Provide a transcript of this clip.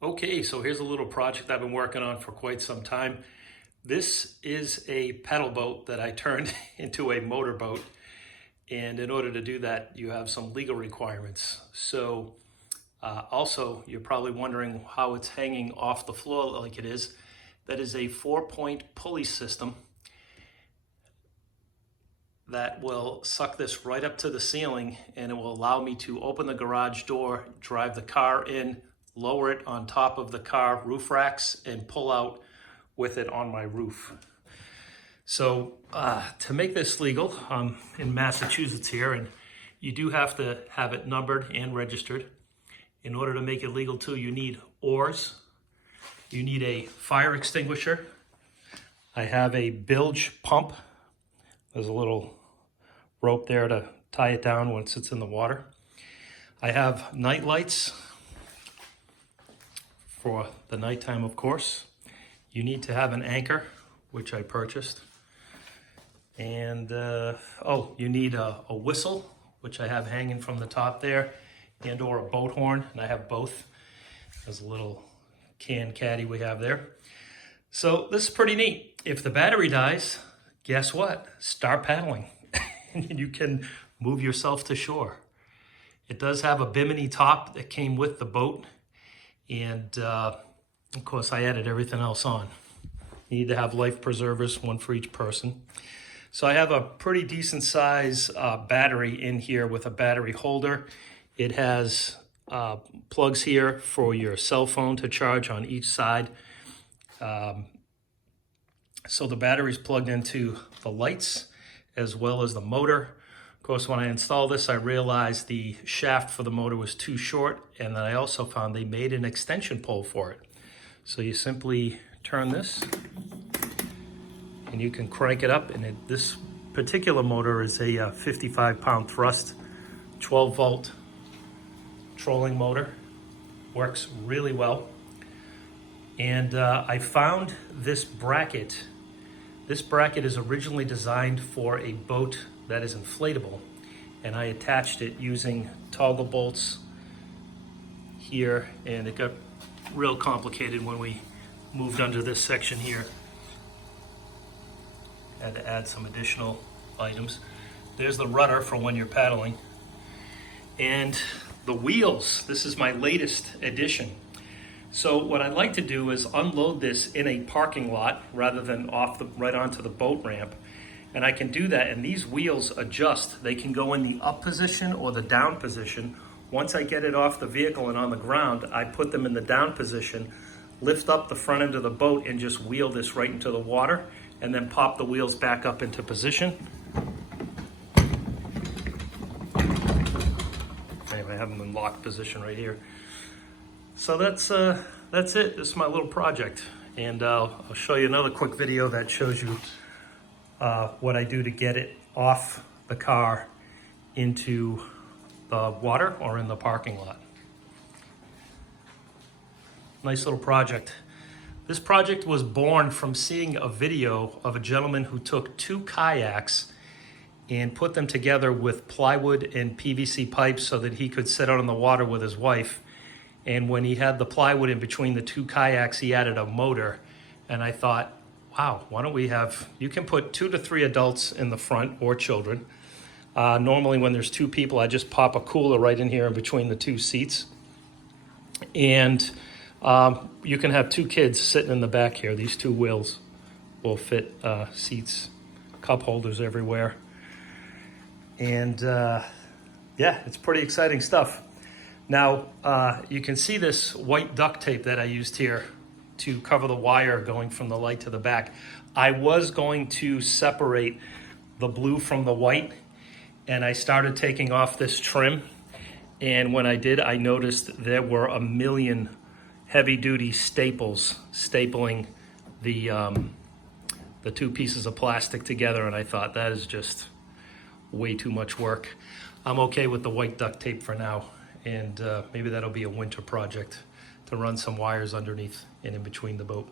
Okay, so here's a little project I've been working on for quite some time. This is a pedal boat that I turned into a motorboat. And in order to do that, you have some legal requirements. So also, you're probably wondering how it's hanging off the floor like it is. That is a 4-point pulley system that will suck this right up to the ceiling, and it will allow me to open the garage door, drive the car in, lower it on top of the car roof racks, and pull out with it on my roof. So to make this legal, I'm in Massachusetts here, and you do have to have it numbered and registered. In order to make it legal too, you need oars, you need a fire extinguisher. I have a bilge pump. There's a little rope there to tie it down once it's in the water. I have night lights for the nighttime, of course. You need to have an anchor, which I purchased. And you need a whistle, which I have hanging from the top there, and or a boat horn, and I have both. There's a little can caddy we have there. So this is pretty neat. If the battery dies, guess what? Start paddling. And you can move yourself to shore. It does have a bimini top that came with the boat. And of course, I added everything else on. You need to have life preservers, one for each person. So I have a pretty decent size battery in here with a battery holder. It has plugs here for your cell phone to charge on each side. So the battery's plugged into the lights as well as the motor. Of course, when I installed this, I realized the shaft for the motor was too short, and then I also found they made an extension pole for it. So you simply turn this, and you can crank it up, and this particular motor is a 55-pound thrust, 12-volt trolling motor. Works really well. And I found this bracket. This bracket is originally designed for a boat that is inflatable, and I attached it using toggle bolts here, and it got real complicated when we moved under this section here. Had to add some additional items. There's the rudder for when you're paddling. And the wheels, this is my latest addition. So what I'd like to do is unload this in a parking lot rather than right onto the boat ramp. And I can do that, and these wheels adjust. They can go in the up position or the down position. Once I get it off the vehicle and on the ground, I put them in the down position, lift up the front end of the boat, and just wheel this right into the water, and then pop the wheels back up into position. Anyway, I have them in locked position right here. So that's it. This is my little project, and I'll show you another quick video that shows you what I do to get it off the car into the water or in the parking lot. Nice little project. This project was born from seeing a video of a gentleman who took 2 kayaks and put them together with plywood and PVC pipes so that he could sit out on the water with his wife. And when he had the plywood in between the 2 kayaks, he added a motor. And I thought, wow, why don't we you can put 2 to 3 adults in the front or children. Normally when there's 2 people, I just pop a cooler right in here in between the 2 seats. And you can have 2 kids sitting in the back here. These 2 wheels will fit seats, cup holders everywhere. And yeah, it's pretty exciting stuff. Now, you can see this white duct tape that I used here to cover the wire going from the light to the back. I was going to separate the blue from the white, and I started taking off this trim. And when I did, I noticed there were a million heavy-duty staples stapling the 2 pieces of plastic together, and I thought that is just way too much work. I'm okay with the white duct tape for now, and maybe that'll be a winter project to run some wires underneath and in between the boat.